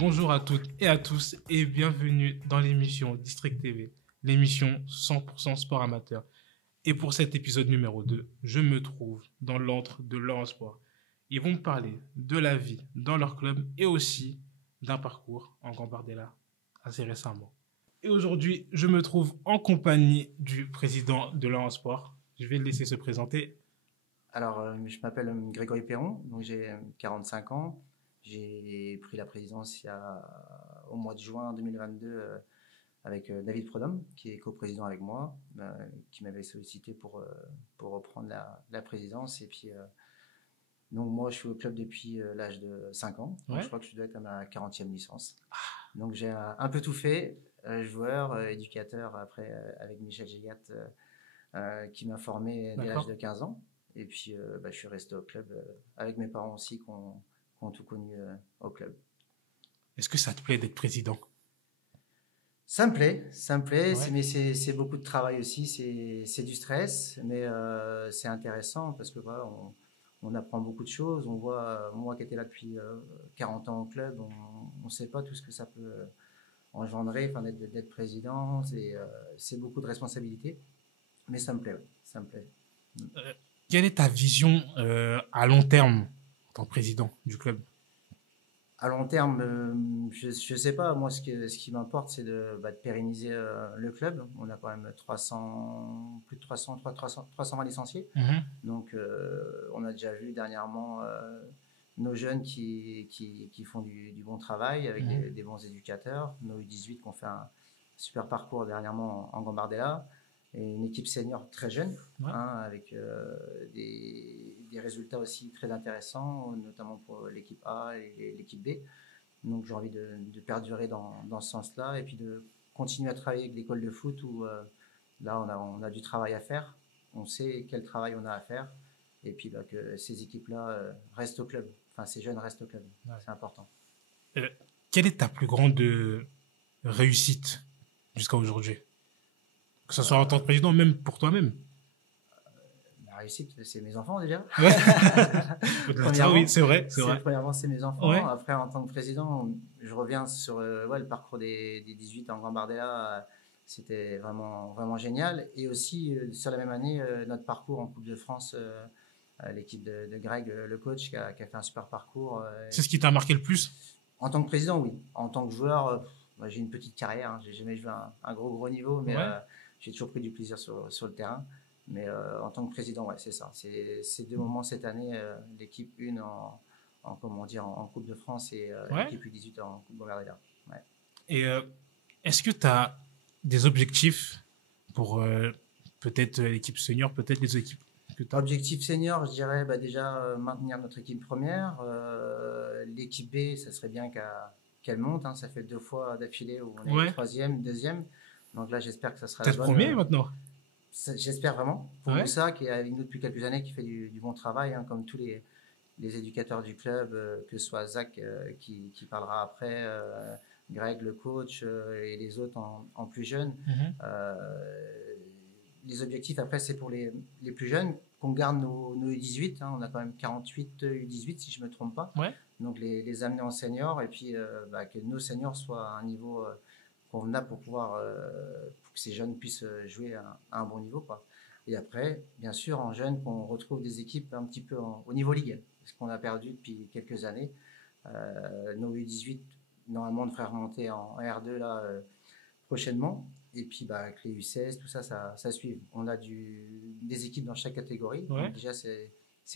Bonjour à toutes et à tous et bienvenue dans l'émission District TV, l'émission 100% sport amateur. Et pour cet épisode numéro 2, je me trouve dans l'antre de leur sport. Ils vont me parler de la vie dans leur club et aussi d'un parcours en Gambardella assez récemment. Et aujourd'hui, je me trouve en compagnie du président de leur sport. Je vais le laisser se présenter. Alors, je m'appelle Grégory Perron, donc j'ai 45 ans. J'ai pris la présidence au mois de juin 2022 avec David Prodhomme, qui est coprésident avec moi, qui m'avait sollicité pour reprendre la présidence. Et puis, donc moi, je suis au club depuis l'âge de 5 ans. Donc Ouais. je crois que je dois être à ma 40e licence. Donc j'ai un peu tout fait, joueur, éducateur, après avec Michel Gégat, qui m'a formé dès l'âge D'accord. de 15 ans. Et puis, je suis resté au club avec mes parents aussi qui ont tout connu au club. Est-ce que ça te plaît d'être président? Ça me plaît, Ouais. mais c'est beaucoup de travail aussi, c'est du stress, mais c'est intéressant parce que voilà, on apprend beaucoup de choses. On voit, moi qui étais là depuis 40 ans au club, on ne sait pas tout ce que ça peut engendrer, enfin, d'être président. C'est beaucoup de responsabilités, mais ça me plaît, ouais, ça me plaît. Quelle est ta vision à long terme en tant que président du club? À long terme, je sais pas. Moi, ce qui m'importe, c'est de pérenniser le club. On a quand même 300, plus de 300, 320 licenciés. Mhm. Donc, on a déjà vu dernièrement nos jeunes qui font du bon travail avec des bons éducateurs. Nos U18 qui ont fait un super parcours dernièrement en Gambardella. Et une équipe senior très jeune, Ouais. avec des résultats aussi très intéressants, notamment pour l'équipe A et l'équipe B. Donc j'ai envie de perdurer dans ce sens-là et puis de continuer à travailler avec l'école de foot où là on a du travail à faire, on sait quel travail on a à faire et puis que ces équipes-là restent au club, enfin ces jeunes restent au club, Ouais. c'est important. Euh, Quelle est ta plus grande réussite jusqu'à aujourd'hui? Que ce soit en tant que président, même pour toi-même. La réussite, c'est mes enfants déjà. Ouais. Au-delà de ça, oui, Premièrement, c'est vrai, c'est vrai. premièrement, c'est mes enfants. Ouais. Après, en tant que président, je reviens sur le parcours des 18 en Gambardella. C'était vraiment génial. Et aussi, sur la même année, notre parcours en Coupe de France, l'équipe de Greg, le coach, qui a fait un super parcours. C'est ce qui t'a marqué le plus? En tant que président, oui. En tant que joueur, j'ai une petite carrière. J'ai jamais joué un gros niveau, mais Ouais. j'ai toujours pris du plaisir sur le terrain. Mais en tant que président, ouais, c'est ça. C'est ces deux moments cette année, l'équipe 1 comment dire, en Coupe de France et Ouais. l'équipe U18 en Coupe Gambardella. Ouais. Et est-ce que tu as des objectifs pour peut-être l'équipe senior, peut-être les équipes que tu as? Objectif senior, je dirais déjà maintenir notre équipe première. L'équipe B, ça serait bien qu'elle monte. Hein. Ça fait 2 fois d'affilée où on est Ouais. troisième, deuxième. Donc là, j'espère que ça sera la Peut-être bonne. premier maintenant? J'espère vraiment. Pour Ouais. Moussa, qui est avec nous depuis quelques années, qui fait du bon travail, hein, comme tous les éducateurs du club, que ce soit Zach qui parlera après, Greg, le coach, et les autres en plus jeunes. Mhm. Les objectifs, après, c'est pour les plus jeunes, qu'on garde nos U18. Hein, on a quand même 48 U18, si je ne me trompe pas. Ouais. Donc, les amener en senior et puis que nos seniors soient à un niveau convenable pour pour que ces jeunes puissent jouer à un bon niveau, quoi. Et après, bien sûr, en jeunes, qu'on retrouve des équipes un petit peu au niveau ligue, ce qu'on a perdu depuis quelques années. Nos U18, normalement, devraient remonter en R2 là, prochainement. Et puis, avec les U16, tout ça, ça suit. On a des équipes dans chaque catégorie. Ouais. Donc déjà, c'est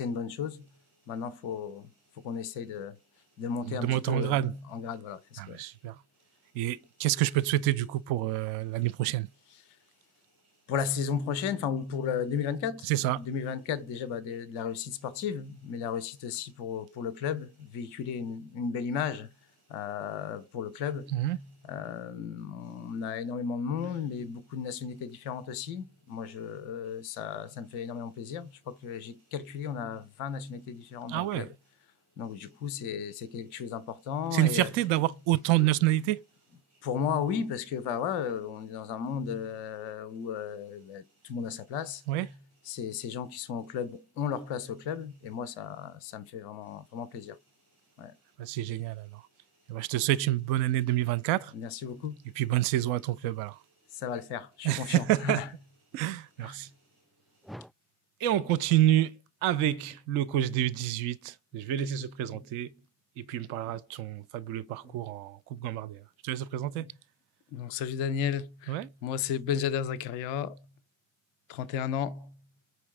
une bonne chose. Maintenant, faut qu'on essaye de monter un De petit monter peu en grade. en grade. Voilà, c'est Ah ce que, bah, super. Et qu'est-ce que je peux te souhaiter du coup pour l'année prochaine? pour la saison prochaine, enfin, ou pour le 2024. C'est ça. 2024, déjà, de la réussite sportive, mais la réussite aussi pour le club, véhiculer une belle image pour le club. Mhm. On a énormément de monde, mais beaucoup de nationalités différentes aussi. Moi, ça me fait énormément plaisir. Je crois que j'ai calculé, on a 20 nationalités différentes dans Ah le ouais. club. Donc, du coup, c'est quelque chose d'important. C'est une Et fierté d'avoir autant de nationalités? pour moi, oui, parce que on est dans un monde où tout le monde a sa place. Ouais. Ces gens qui sont au club ont leur place au club. Et moi, ça me fait vraiment plaisir. Ouais. Bah, c'est génial alors. Bah, je te souhaite une bonne année 2024 Merci beaucoup. et puis bonne saison à ton club alors. Ça va le faire, je suis confiant. Merci. Et on continue avec le coach des U18. Je vais laisser se présenter et puis il me parlera de ton fabuleux parcours en Coupe Gambardella. Je te laisse se présenter. Donc, salut Daniel, Ouais. moi c'est Benjader Zakaria, 31 ans,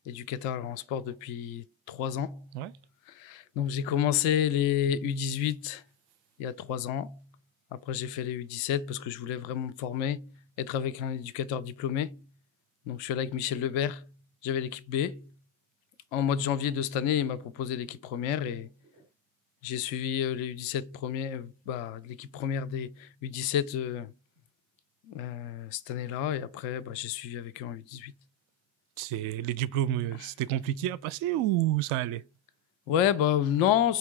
éducateur en sport depuis 3 ans. Ouais. Donc j'ai commencé les U18 il y a 3 ans. Après j'ai fait les U17 parce que je voulais vraiment me former, être avec un éducateur diplômé. Donc je suis allé avec Michel Lebert, j'avais l'équipe B. En mois de janvier de cette année, il m'a proposé l'équipe première et j'ai suivi les U17 premiers, l'équipe première des U17 cette année-là et après j'ai suivi avec eux en U18. Les diplômes, c'était compliqué à passer ou ça allait? Ouais, non,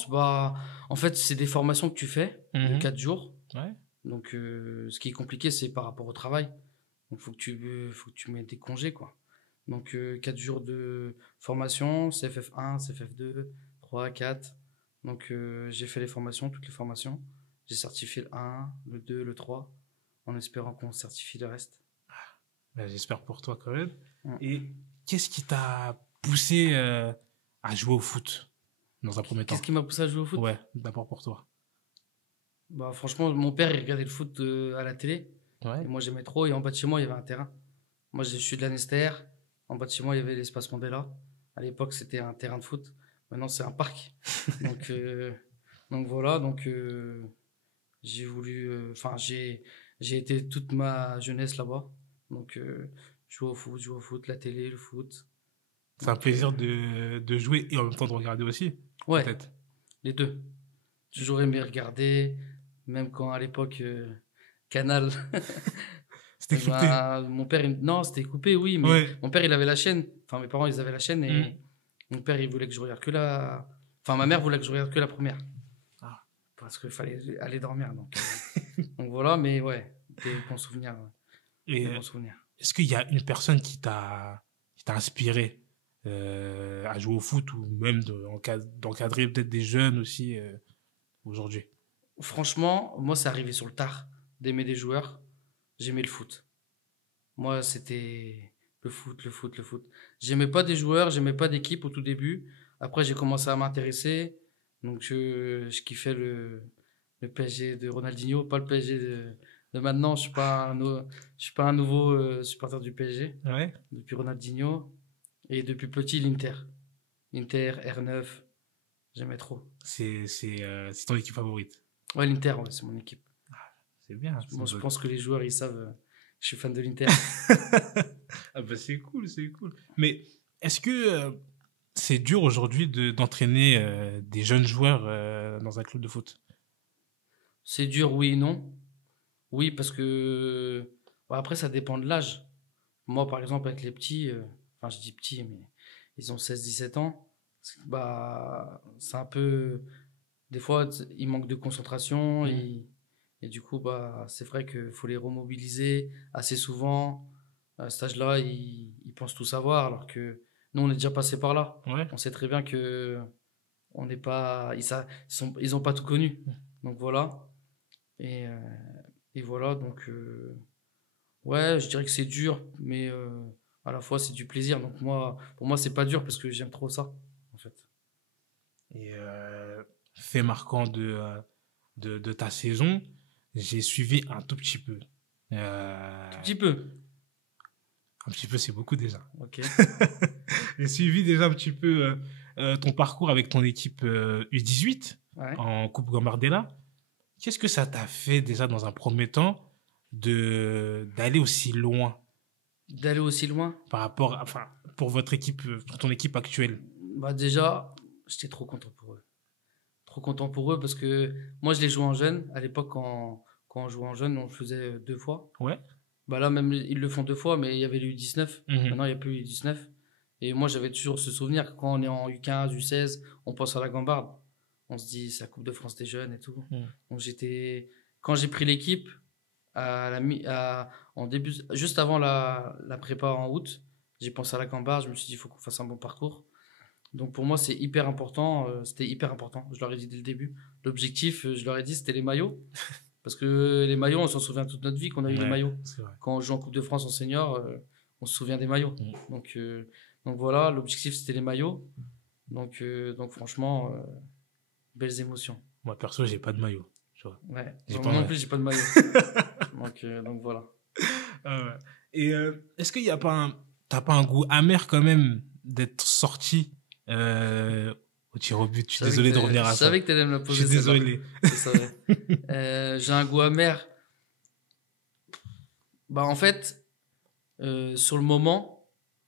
en fait, c'est des formations que tu fais de Mhm. 4 jours. Ouais. Donc, ce qui est compliqué, c'est par rapport au travail. Donc, faut que tu mettes des congés, quoi. Donc, 4 jours de formation, CFF1, CFF2, 3, 4. Donc, j'ai fait toutes les formations. J'ai certifié le 1, le 2, le 3, en espérant qu'on certifie le reste. Bah, j'espère pour toi quand même. Mm. Et qu'est-ce qui t'a poussé à jouer au foot dans un premier temps? Qu'est-ce qui m'a poussé à jouer au foot? Ouais, d'abord pour toi. Franchement, mon père, il regardait le foot à la télé. Ouais. Et moi, j'aimais trop. Et en bas de chez moi, il y avait un terrain. Moi, je suis de la Nester. En bas de chez moi, il y avait l'espace Mandela. À l'époque, c'était un terrain de foot. Maintenant, c'est un parc. donc, donc voilà. Donc, j'ai voulu. J'ai été toute ma jeunesse là-bas. Donc, jouer au foot, la télé, le foot. C'est un Donc, plaisir de jouer et en même temps de regarder aussi, Ouais, peut-être. les deux. Toujours aimé regarder. Même quand à l'époque, Canal. C'était crypté. Mon père, non, c'était coupé, oui, mais Ouais. mon père, il avait la chaîne. Enfin, mes parents, ils avaient la chaîne et Mm. mon père, il voulait que je regarde que Enfin, ma mère voulait que je regarde que la première. Ah. Parce qu'il fallait aller dormir. Donc voilà, mais ouais, des bons souvenirs. Et Des bons souvenirs. est-ce qu'il y a une personne qui t'a inspiré à jouer au foot ou même d'encadrer peut-être des jeunes aussi aujourd'hui? Franchement, moi, c'est arrivé sur le tard d'aimer des joueurs. J'aimais le foot. Moi, c'était le foot, le foot, le foot. J'aimais pas des joueurs, j'aimais pas d'équipe au tout début. Après, j'ai commencé à m'intéresser. Donc, je kiffais le PSG de Ronaldinho, pas le PSG de maintenant. Je suis pas un nouveau supporter du PSG. Ouais. Depuis Ronaldinho. Et depuis petit, l'Inter. Inter, R9. J'aimais trop. C'est ton équipe favorite. Ouais, l'Inter, ouais, c'est mon équipe. C'est bien. Moi, je pense que les joueurs, ils savent que je suis fan de l'Inter. Ah bah c'est cool, c'est cool. Mais est-ce que c'est dur aujourd'hui d'entraîner des jeunes joueurs dans un club de foot? C'est dur, oui et non. Oui, parce que après, ça dépend de l'âge. Moi, par exemple, avec les petits, enfin, je dis petits, mais ils ont 16, 17 ans. C'est un peu. Des fois, ils manquent de concentration. Et du coup, c'est vrai qu'il faut les remobiliser assez souvent. À cet âge-là, ils pensent tout savoir, alors que nous, on est déjà passé par là. Ouais. On sait très bien que on n'est pas. Ils ont pas tout connu. Donc voilà. Et voilà, donc ouais, je dirais que c'est dur, mais à la fois c'est du plaisir. Donc pour moi, c'est pas dur parce que j'aime trop ça, en fait. Et fait marquant de ta saison, j'ai suivi un tout petit peu. Un petit peu. Un petit peu, c'est beaucoup déjà. Ok. J'ai suivi déjà un petit peu ton parcours avec ton équipe U18 Ouais. en Coupe Gambardella. Qu'est-ce que ça t'a fait déjà dans un premier temps d'aller aussi loin D'aller aussi loin. par rapport enfin, pour votre équipe, pour ton équipe actuelle? Déjà, j'étais trop content pour eux. Trop content pour eux parce que moi, je les jouais en jeune. À l'époque, quand on jouait en jeune, on le faisait 2 fois. Ouais. Là, même, ils le font 2 fois, mais il y avait les U19. Mhm. Maintenant, il n'y a plus les U19. Et moi, j'avais toujours ce souvenir que quand on est en U15, U16, on pense à la Gambarde. On se dit, c'est la Coupe de France des jeunes et tout. Mhm. Donc, quand j'ai pris l'équipe, juste avant la prépa en août, j'ai pensé à la Gambarde. Je me suis dit, il faut qu'on fasse un bon parcours. Donc, pour moi, c'est hyper important. C'était hyper important. Je leur ai dit dès le début l'objectif, je leur ai dit, c'était les maillots. Parce que les maillots, on s'en souvient toute notre vie qu'on a eu les maillots. C'est vrai. Quand on joue en Coupe de France en senior, on se souvient des maillots. Donc voilà, l'objectif, c'était les maillots. Donc franchement, belles émotions. Moi, perso, j'ai pas de maillot. Tu vois. Ouais. J'ai Moi pas- non plus, j'ai pas de maillot. donc voilà. Et est-ce qu'il y a pas t'as pas un goût amer quand même d'être sorti au tir au but? Je suis désolé de revenir à Je ça. savais que tu allais me la Je poser. suis désolé. Je savais. J'ai un goût amer. Bah, en fait, sur le moment,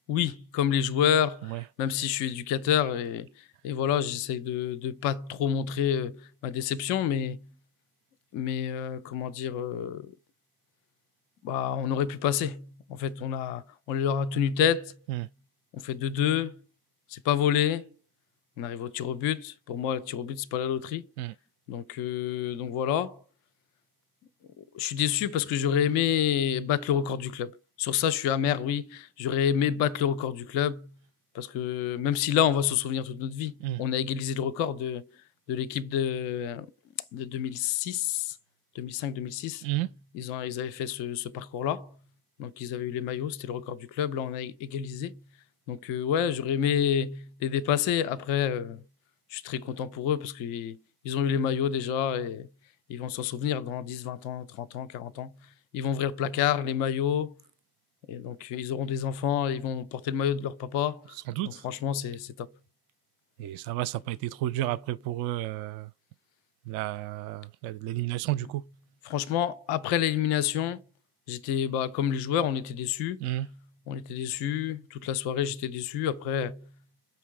oui, comme les joueurs, Ouais. même si je suis éducateur et voilà, j'essaye de ne pas trop montrer ma déception, mais comment dire, bah, on aurait pu passer. En fait, on leur a tenu tête, on fait 2-2, c'est pas volé, on arrive au tir au but. Pour moi, le tir au but, c'est pas la loterie. Donc voilà. Je suis déçu parce que j'aurais aimé battre le record du club. Sur ça, je suis amer, oui. J'aurais aimé battre le record du club. Parce que même si là, on va se souvenir toute notre vie, on a égalisé le record de l'équipe de 2006, 2005-2006. Ils avaient fait ce parcours-là. Donc, ils avaient eu les maillots. C'était le record du club. Là, on a égalisé. Donc, ouais, j'aurais aimé les dépasser. Après, je suis très content pour eux parce qu'ils ont eu les maillots déjà et ils vont s'en souvenir dans 10, 20 ans, 30 ans, 40 ans. Ils vont ouvrir le placard, les maillots. Et donc, ils auront des enfants, ils vont porter le maillot de leur papa. Sans doute. Donc, franchement, c'est top. Et ça va, ça n'a pas été trop dur après pour eux, l'élimination du coup. Franchement, après l'élimination, j'étais comme les joueurs, on était déçus. On était déçus. Toute la soirée, j'étais déçu. Après,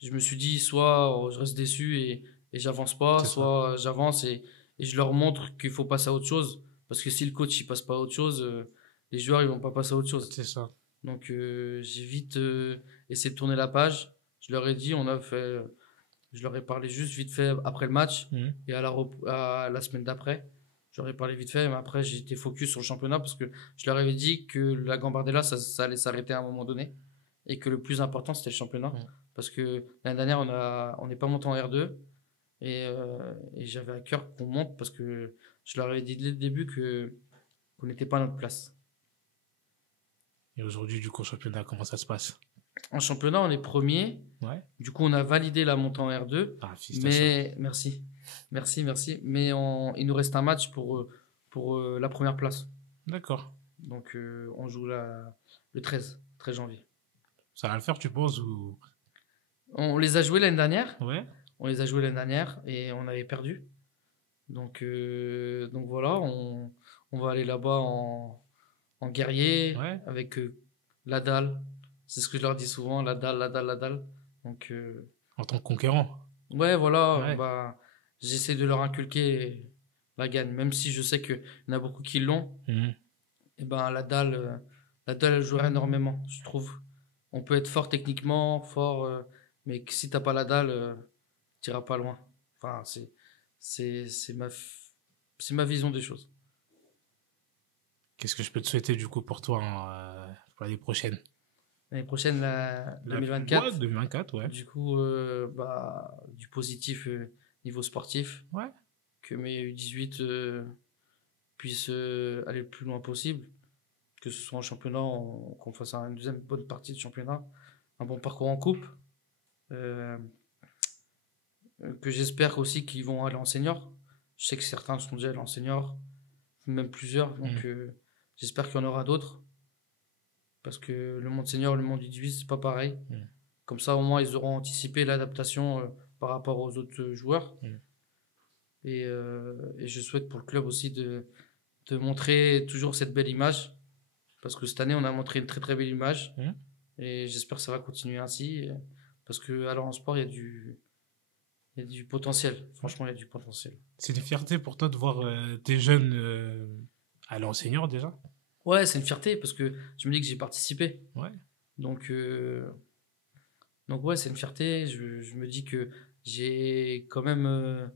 je me suis dit, soit je reste déçu et j'avance pas, soit j'avance et je leur montre qu'il faut passer à autre chose. Parce que si le coach il passe pas à autre chose, les joueurs ils vont pas passer à autre chose. C'est ça. Donc j'ai vite essayé de tourner la page. Je leur ai dit, je leur ai parlé juste vite fait après le match et à la semaine d'après. Je leur ai parlé vite fait, mais après j'étais focus sur le championnat parce que je leur avais dit que la Gambardella ça allait s'arrêter à un moment donné et que le plus important c'était le championnat. Parce que l'année dernière on n'est pas monté en R2 et j'avais à cœur qu'on monte parce que je leur avais dit dès le début qu'on n'était pas à notre place. Et aujourd'hui, du coup, au championnat, comment ça se passe? En championnat, on est premier. Ouais. Du coup, on a validé la montée en R2. Ah, félicitations. Mais merci. Mais il nous reste un match pour la première place. D'accord. Donc, on joue le 13 janvier. Ça va le faire, tu penses ou... On les a joués l'année dernière. Ouais. On les a joués l'année dernière et on avait perdu. Donc voilà, on va aller là-bas en guerrier avec la dalle. C'est ce que je leur dis souvent, la dalle. Donc, en tant que conquérant. Ouais, voilà. J'essaie de leur inculquer la gagne. Même si je sais qu'il y en a beaucoup qui l'ont. Et la dalle, elle joue énormément, je trouve. On peut être fort techniquement, mais si t'as pas la dalle, t'iras pas loin. Enfin, c'est ma vision des choses. Qu'est-ce que je peux te souhaiter du coup pour toi pour l'année prochaine? L'année prochaine, 2024. Ouais, 2024, ouais. Du coup, du positif niveau sportif. Ouais. Que mes U18 puissent aller le plus loin possible. Que ce soit en championnat, qu'on fasse une deuxième bonne partie de championnat. Un bon parcours en coupe. Que j'espère aussi qu'ils vont aller en senior. Je sais que certains sont déjà allés en senior, même plusieurs. Donc j'espère qu'il y en aura d'autres. Parce que le monde senior et le monde U18, c'est pas pareil. Comme ça, au moins, ils auront anticipé l'adaptation par rapport aux autres joueurs. Et je souhaite pour le club aussi de montrer toujours cette belle image. Parce que cette année, on a montré une très très belle image. Et j'espère que ça va continuer ainsi. Parce que alors en sport, il y a du potentiel. Franchement, il y a du potentiel. C'est une fierté pour toi de voir tes jeunes aller en senior déjà? Ouais, c'est une fierté parce que je me dis que j'ai participé. Ouais. Donc ouais, c'est une fierté. Je me dis que j'ai quand même...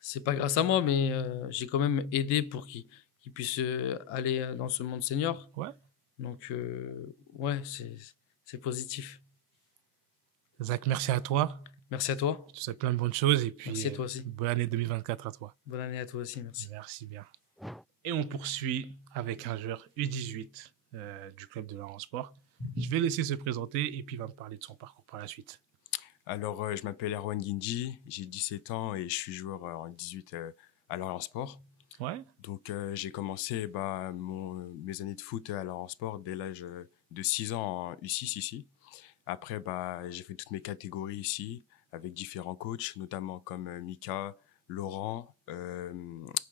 c'est pas grâce à moi, mais j'ai quand même aidé pour qu'ils puissent aller dans ce monde senior. Ouais. Donc ouais, c'est positif. Zach, merci à toi. Merci à toi. Je te souhaite plein de bonnes choses et puis Merci à toi aussi. bonne année 2024 à toi. Bonne année à toi aussi, merci. Merci bien. Et on poursuit avec un joueur U18 du club de Lens Sport. Je vais laisser se présenter et puis il va me parler de son parcours par la suite. Alors, je m'appelle Erwan Guindji, j'ai 17 ans et je suis joueur en 18 à Lorient Sport. Ouais. Donc, j'ai commencé mes années de foot à Lorient Sport dès l'âge de 6 ans en U6 ici. Après, j'ai fait toutes mes catégories ici avec différents coachs, notamment comme Mika, Laurent,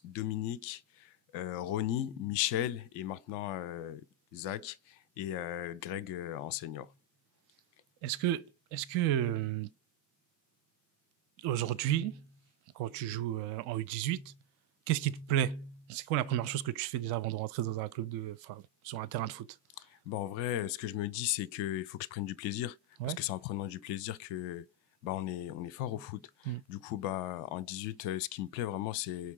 Dominique, Ronny, Michel et maintenant Zach et Greg en senior. Est-ce que aujourd'hui, quand tu joues en U18, qu'est-ce qui te plaît? C'est quoi la première chose que tu fais déjà avant de rentrer dans un sur un terrain de foot? En vrai, ce que je me dis, c'est qu'il faut que je prenne du plaisir. Parce que c'est en prenant du plaisir que on est fort au foot. Du coup, en 18, ce qui me plaît vraiment, c'est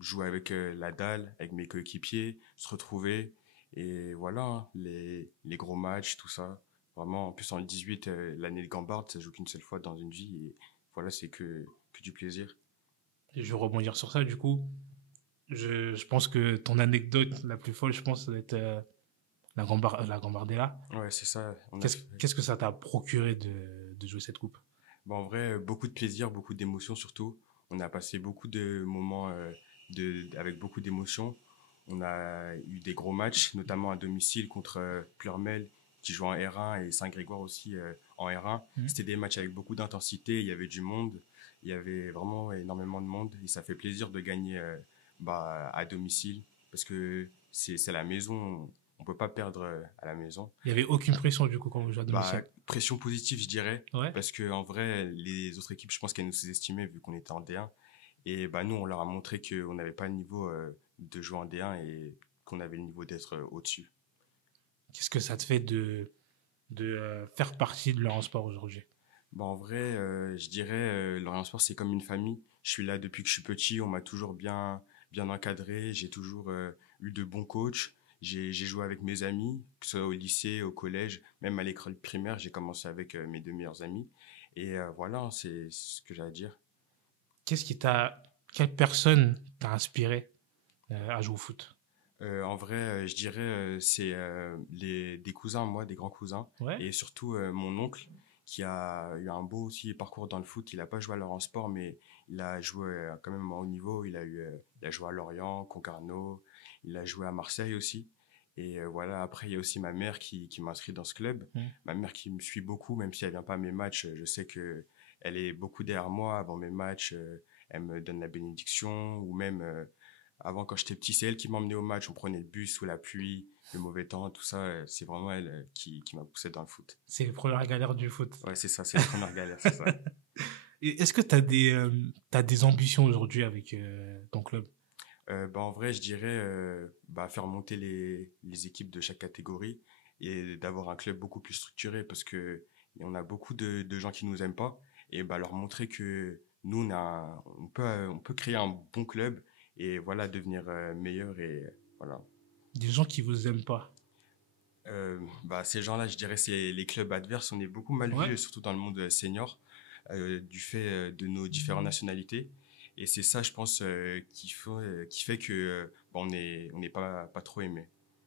jouer avec la dalle, avec mes coéquipiers, se retrouver. Et voilà, hein, les gros matchs, tout ça. Vraiment, en plus, en 18, l'année de Gambard, ça joue qu'une seule fois dans une vie. Et voilà, c'est que du plaisir. Et je vais rebondir sur ça, du coup. Je pense que ton anecdote la plus folle, je pense, ça doit être la Gambardella. Ouais, c'est ça. Qu'est-ce que ça t'a procuré de jouer cette coupe? En vrai, beaucoup de plaisir, beaucoup d'émotions surtout. On a passé beaucoup de moments avec beaucoup d'émotions. On a eu des gros matchs, notamment à domicile contre Pleurmel, qui joue en R1, et Saint-Grégoire aussi en R1. C'était des matchs avec beaucoup d'intensité, il y avait du monde, il y avait vraiment énormément de monde, et ça fait plaisir de gagner à domicile, parce que c'est la maison, on ne peut pas perdre à la maison. Il n'y avait aucune pression du coup quand vous jouez à domicile? Pression positive, je dirais, ouais. Parce qu'en vrai, les autres équipes, je pense qu'elles nous sous-estimaient vu qu'on était en D1. Et nous, on leur a montré qu'on n'avait pas le niveau de jouer en D1 et qu'on avait le niveau d'être au-dessus. Qu'est-ce que ça te fait de faire partie de Lorient Sport aujourd'hui? En vrai, je dirais Lorient Sport, c'est comme une famille. Je suis là depuis que je suis petit, on m'a toujours bien encadré, j'ai toujours eu de bons coachs. J'ai joué avec mes amis, que ce soit au lycée, au collège, même à l'école primaire, j'ai commencé avec mes 2 meilleurs amis. Et voilà, c'est ce que j'ai à dire. Quelle personne t'a inspiré à jouer au foot? En vrai, je dirais c'est des cousins, moi, des grands cousins. Ouais. Et surtout mon oncle qui a eu un beau aussi parcours dans le foot. Il n'a pas joué à Lorient Sport, mais il a joué quand même à haut niveau. Il a joué à Lorient, Concarneau, il a joué à Marseille aussi. Et voilà, après, il y a aussi ma mère qui m'a inscrit dans ce club. Ma mère qui me suit beaucoup, même si elle vient pas à mes matchs. Je sais qu'elle est beaucoup derrière moi avant mes matchs. Elle me donne la bénédiction. Ou même, avant, quand j'étais petit, c'est elle qui m'emmenait au match. On prenait le bus sous la pluie, le mauvais temps, tout ça. C'est vraiment elle qui m'a poussé dans le foot. C'est les premières galères du foot. Ouais, c'est ça, c'est les premières galères, c'est ça. Et est-ce que t'as des ambitions aujourd'hui avec ton club? En vrai, je dirais faire monter les équipes de chaque catégorie et d'avoir un club beaucoup plus structuré parce que on a beaucoup de gens qui nous aiment pas et leur montrer que nous on peut créer un bon club et voilà devenir meilleur et voilà. Des gens qui vous aiment pas? Ces gens-là, je dirais, c'est les clubs adverses. On est beaucoup mal vus, surtout dans le monde senior, du fait de nos différentes nationalités. Et c'est ça, je pense, qui fait que on n'est pas trop aimé.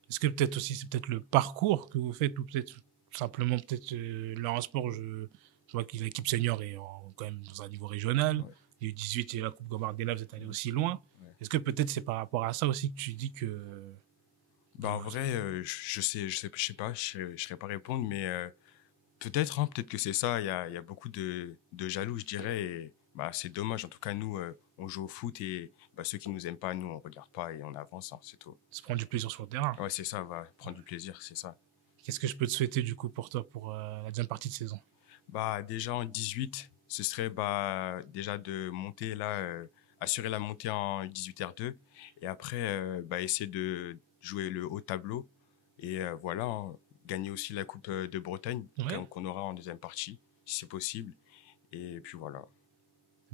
Est-ce que peut-être aussi, c'est peut-être le parcours que vous faites ou peut-être simplement Lorient Sport, je vois que l'équipe senior est quand même dans un niveau régional. Les U18 et la Coupe Gambardella, vous êtes allé aussi loin. Ouais. Est-ce que peut-être c'est par rapport à ça aussi que tu dis que... En vrai, je sais pas, je serais pas répondre, mais peut-être que c'est ça. Il y a beaucoup de jaloux, je dirais, et c'est dommage. En tout cas, nous, on joue au foot et ceux qui nous aiment pas, nous, on regarde pas et on avance, hein, c'est tout. Se prendre du plaisir sur le terrain. Ouais, c'est ça, prendre du plaisir, c'est ça. Qu'est-ce que je peux te souhaiter du coup pour toi pour la deuxième partie de saison? Déjà en 18, ce serait déjà de monter là, assurer la montée en 18 R2 et après essayer de jouer le haut tableau et voilà, hein, gagner aussi la Coupe de Bretagne qu'on aura en deuxième partie si c'est possible et puis voilà.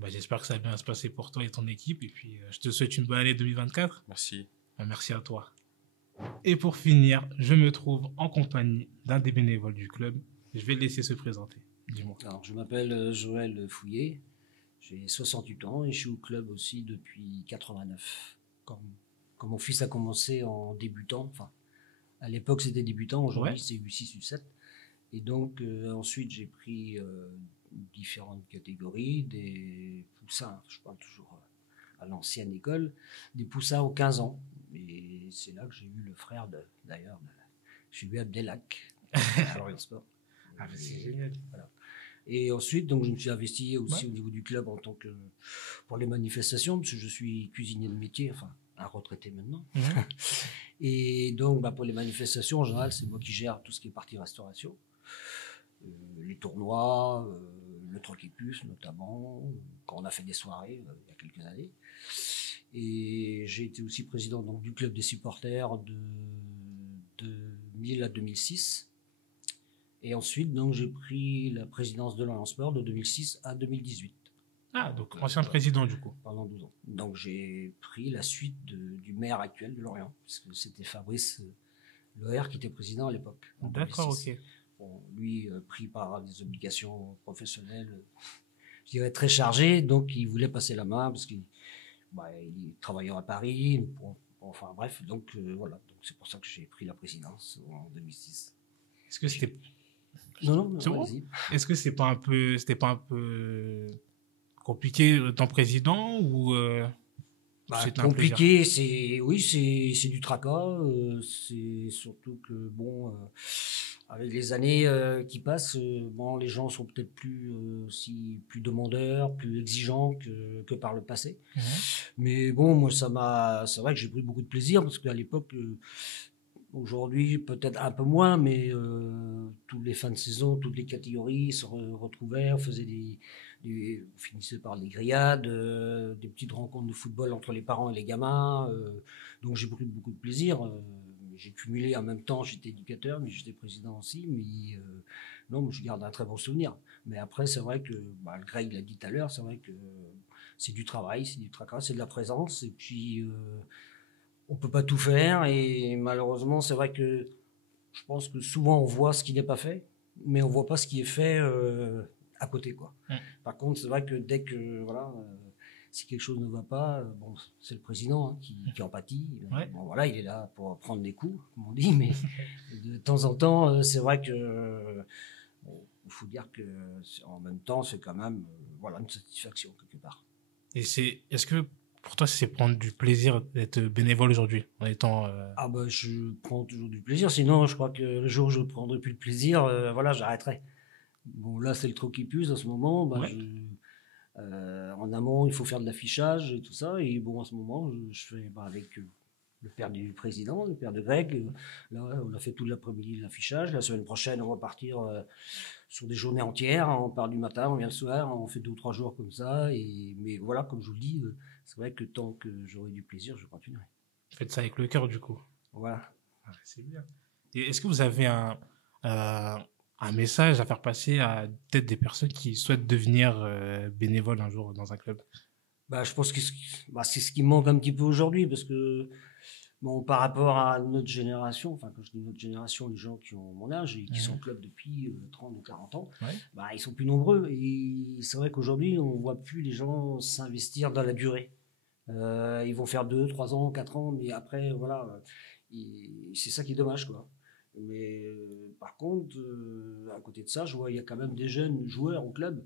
J'espère que ça va bien se passer pour toi et ton équipe et puis je te souhaite une bonne année 2024. Merci. Merci à toi. Et pour finir, je me trouve en compagnie d'un des bénévoles du club. Je vais le laisser se présenter. Dis-moi. Alors, je m'appelle Joël Fouillet, j'ai 68 ans et je suis au club aussi depuis 89. Quand mon fils a commencé en débutant, enfin, à l'époque c'était débutant, aujourd'hui Ouais. c'est U6, U7. Et donc, ensuite, j'ai pris différentes catégories, des poussins, je parle toujours à l'ancienne école, des poussins aux 15 ans. Et c'est là que j'ai eu le frère, d'ailleurs, j'ai eu Abdelak à Lorient Sport. Ah, mais c'est génial. Voilà. Et ensuite, donc, je me suis investi aussi Ouais. au niveau du club en tant que pour les manifestations, parce que je suis cuisinier de métier, enfin, un retraité maintenant. Mhm. Et donc, pour les manifestations, en général, c'est moi qui gère tout ce qui est partie restauration. Les tournois, le Troquipus notamment, quand on a fait des soirées il y a quelques années. Et j'ai été aussi président donc, du club des supporters de 2000 à 2006. Et ensuite, donc, j'ai pris la présidence de Lorient Sport de 2006 à 2018. Ah, donc ancien président du coup. Pendant 12 ans. Donc j'ai pris la suite du maire actuel de Lorient, puisque c'était Fabrice Loher qui était président à l'époque. en D'accord, 2006. ok. Bon, lui, pris par des obligations professionnelles, je dirais très chargées, donc il voulait passer la main parce qu'il il travaillait à Paris. Enfin bref, donc voilà. Donc c'est pour ça que j'ai pris la présidence en 2006. Est-ce que c'était, Non, C'est bon allez-y. est-ce que c'était pas un peu compliqué étant président ou c'était un plaisir? Compliqué, c'est du tracas. C'est surtout que avec les années qui passent, les gens sont peut-être plus demandeurs, plus exigeants que par le passé. Mhm. Mais bon, moi c'est vrai que j'ai pris beaucoup de plaisir parce qu'à l'époque, aujourd'hui peut-être un peu moins, mais tous les fins de saison, toutes les catégories se retrouvaient, on faisait on finissait par des grillades, des petites rencontres de football entre les parents et les gamins. Donc j'ai pris beaucoup de plaisir. J'ai cumulé en même temps, j'étais éducateur, mais j'étais président aussi. Mais non, je garde un très bon souvenir. Mais après, c'est vrai que, le Greg l'a dit tout à l'heure, c'est vrai que c'est du travail, c'est du tracas, c'est de la présence. Et puis, on peut pas tout faire. Et malheureusement, c'est vrai que je pense que souvent on voit ce qui n'est pas fait, mais on voit pas ce qui est fait à côté, quoi. Par contre, c'est vrai que dès que si quelque chose ne va pas, c'est le président qui en pâtit. Ouais. Bon, voilà, il est là pour prendre des coups, comme on dit, mais de temps en temps, c'est vrai que il faut dire que en même temps, c'est quand même une satisfaction quelque part. Et est-ce que pour toi, c'est prendre du plaisir d'être bénévole aujourd'hui en étant. Je prends toujours du plaisir. Sinon, je crois que le jour où je ne prendrai plus de plaisir, j'arrêterai. Bon, là, c'est le Troquipus en ce moment. Ouais. En amont, il faut faire de l'affichage et tout ça. Et bon, en ce moment, je fais avec le père du président, le père de Greg. Là, on a fait tout l'après-midi de l'affichage. La semaine prochaine, on va partir sur des journées entières. On part du matin, on vient le soir. On fait 2 ou 3 jours comme ça. Mais voilà, comme je vous le dis, c'est vrai que tant que j'aurai du plaisir, je continuerai. Faites ça avec le cœur du coup. Voilà. Ah, c'est bien. Et est-ce que vous avez un message à faire passer à peut-être des personnes qui souhaitent devenir bénévoles un jour dans un club? Je pense que c'est ce qui manque un petit peu aujourd'hui parce que par rapport à notre génération, enfin quand je dis notre génération, les gens qui ont mon âge et qui sont au club depuis 30 ou 40 ans, ils sont plus nombreux et c'est vrai qu'aujourd'hui on voit plus les gens s'investir dans la durée. Ils vont faire 2, 3 ans, 4 ans, mais après c'est ça qui est dommage, quoi. Mais par contre, à côté de ça, je vois il y a quand même des jeunes joueurs au club,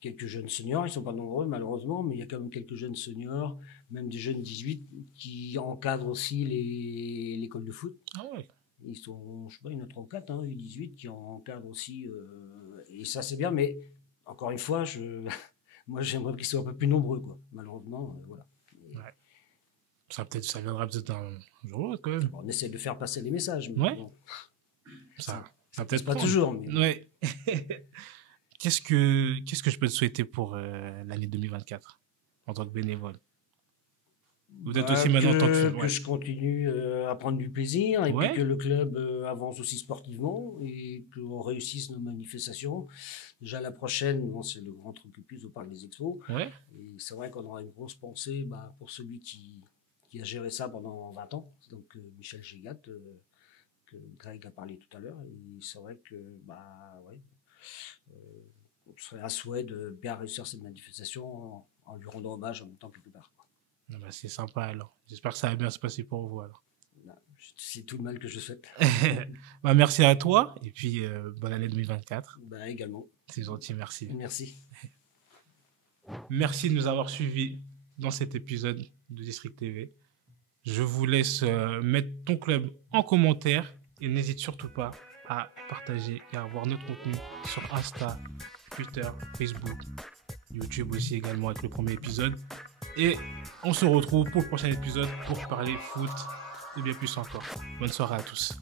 quelques jeunes seniors, ils sont pas nombreux malheureusement, mais il y a quand même quelques jeunes seniors, même des jeunes 18 qui encadrent aussi l'école de foot. Ah ouais. Ils sont, je sais pas, il y en a 3 ou 4, U18 qui encadrent aussi, et ça c'est bien, mais encore une fois, moi j'aimerais qu'ils soient un peu plus nombreux, quoi. Malheureusement, voilà. Ouais. Ça viendra peut-être un jour ou l'autre, quand même. On essaie de faire passer les messages, mais Ouais. bon, Ça passe peut-être pas prendre. toujours. Mais Ouais. Qu'est-ce que je peux te souhaiter pour l'année 2024 en tant que bénévole? Peut-être aussi maintenant en tant que je continue à prendre du plaisir et Ouais. puis que le club avance aussi sportivement et qu'on réussisse nos manifestations. Déjà la prochaine, c'est le Grand Troquipus au Parc des Expos. Ouais. Et c'est vrai qu'on aura une grosse pensée pour celui qui a géré ça pendant 20 ans, donc Michel Gégat, que Greg a parlé tout à l'heure. Et c'est vrai que ce serait un souhait de bien réussir cette manifestation en lui rendant hommage en même temps quelque part. Ah bah, c'est sympa alors. J'espère que ça va bien se passer pour vous alors. C'est tout le mal que je souhaite. Bah, merci à toi et puis bonne année 2024. Bah, également. C'est gentil, merci. Merci. Merci de nous avoir suivis dans cet épisode de District TV. Je vous laisse mettre ton club en commentaire et n'hésite surtout pas à partager et à voir notre contenu sur Insta, Twitter, Facebook, YouTube aussi également avec le premier épisode. Et on se retrouve pour le prochain épisode pour parler foot et bien plus encore. Bonne soirée à tous.